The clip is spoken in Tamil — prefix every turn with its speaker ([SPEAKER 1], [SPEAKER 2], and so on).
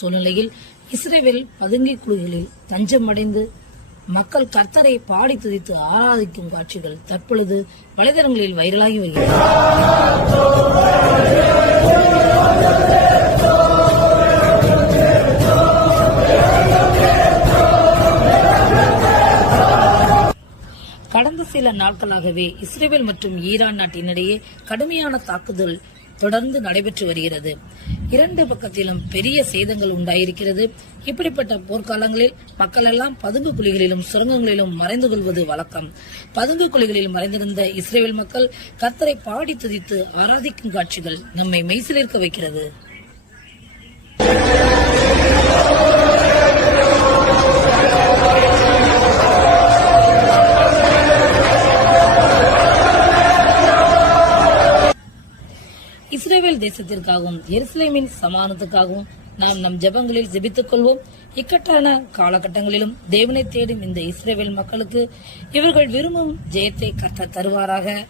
[SPEAKER 1] சூழ்நிலையில் இஸ்ரேவில் பதுங்கி குழிகளில் தஞ்சமடைந்து மக்கள் கர்த்தரை பாடி துதித்து ஆராதிக்கும் காட்சிகள் தற்பொழுது வலைதளங்களில் வைரலாகி வருகிறது. கடந்த சில நாட்களாகவே இஸ்ரேல் மற்றும் ஈரான் நாட்டினிடையே கடுமையான தாக்குதல் தொடர்ந்து நடைபெற்று வருகிறது. இரண்டு பக்கத்திலும் பெரிய சேதங்கள் உண்டாயிருக்கிறது. இப்படிப்பட்ட போர்க்காலங்களில் மக்கள் எல்லாம் பதுங்கு குழிகளிலும் சுரங்கங்களிலும் மறைந்து கொள்வது வழக்கம். பதுங்கு குழிகளில் மறைந்திருந்த இஸ்ரேல் மக்கள் கத்தரை பாடி துதித்து ஆராதிக்கும் காட்சிகள் நம்மை மெய்சிலிருக்க வைக்கிறது. இஸ்ரேல் தேசத்திற்காகவும் எருசலேமின் சமானத்துக்காகவும் நாம் நம் ஜெபங்களில் ஜெபித்துக் கொள்வோம். இக்கட்டான காலகட்டங்களிலும் தேவனை தேடும் இந்த இஸ்ரேல் மக்களுக்கு இவர்கள் விரும்பும் ஜெயத்தை கர்த்தர் தருவாராக.